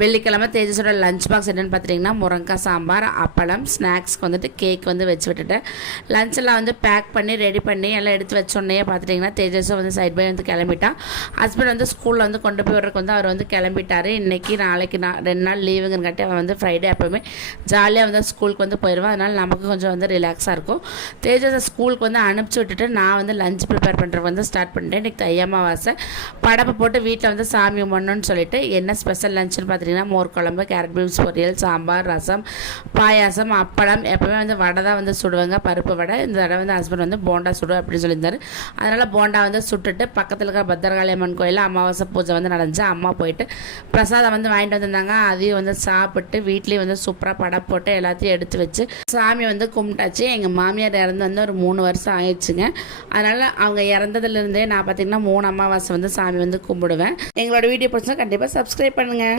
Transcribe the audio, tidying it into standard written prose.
வெள்ளிக்கிழமை தேஜஸோட lunch box என்னென்னு பார்த்தீங்கன்னா முருங்கைக்காய் சாம்பார், அப்பளம், ஸ்நாக்ஸ்க்கு வந்துட்டு கேக் வந்து வச்சு விட்டுட்டேன். லஞ்செல்லாம் வந்து பேக் பண்ணி ரெடி பண்ணி எல்லாம் எடுத்து வச்சோன்னே பார்த்துட்டிங்கன்னா தேஜஸும் வந்து சைட் பை வந்து கிளம்பிட்டான். ஹஸ்பண்ட் வந்து ஸ்கூலில் வந்து கொண்டு போய் விட்றதுக்கு வந்து அவர் வந்து கிளம்பிட்டார். இன்றைக்கி நாளைக்கு 2 நாள் லீவுங்கன்னு அவன் வந்து ஃப்ரைடே எப்போவுமே ஜாலியாக வந்து ஸ்கூலுக்கு வந்து போயிடுவான். அதனால் நமக்கு கொஞ்சம் வந்து ரிலாக்ஸாக இருக்கும். தேஜஸை ஸ்கூலுக்கு வந்து அனுப்பிச்சி விட்டுட்டு நான் வந்து லஞ்ச் ப்ரிப்பேர் பண்ணுறதுக்கு வந்து ஸ்டார்ட் பண்ணிட்டேன். இன்றைக்கி தை அமாவாசை படப்பை போட்டு வீட்டில் வந்து சாமி கும்பிடணும்னு சொல்லிட்டு என்ன ஸ்பெஷல் லஞ்சுன்னு பார்த்தீங்கன்னா மோர் குழம்பு, கேரட் பீன்ஸ் பொரியல், சாம்பார், ரசம், பாயாசம், அப்பளம். எப்போவுமே வந்து வடை தான் வந்து சுடுவாங்க, பருப்பு வடை. இந்த தடவை வந்து ஹஸ்பண்ட் வந்து போண்டா சுடு அப்படின்னு சொல்லியிருந்தாரு. அதனால் போண்டா வந்து சுட்டுட்டு பக்கத்தில் இருக்கிற பத்திரகாளி அம்மன் கோயிலில் அமாவாசை பூஜை வந்து நடந்துச்சு. அம்மா போயிட்டு பிரசாதம் வந்து வாங்கிட்டு வந்திருந்தாங்க. அதையும் வந்து சாப்பிட்டு வீட்லேயும் வந்து சூப்பராக படம் போட்டு எல்லாத்தையும் எடுத்து வச்சு சாமி வந்து கும்பிட்டாச்சு. எங்கள் மாமியார் இறந்து வந்து ஒரு 3 வருஷம் ஆயிடுச்சுங்க. அதனால் அவங்க இறந்ததுலேருந்தே நான் பார்த்திங்கன்னா 3 அமாவாசை வந்து சாமி வந்து கும்பிடுவேன். எங்களோட வீடியோ பிடிச்சா கண்டிப்பாக சப்ஸ்கிரைப் பண்ணுங்கள்.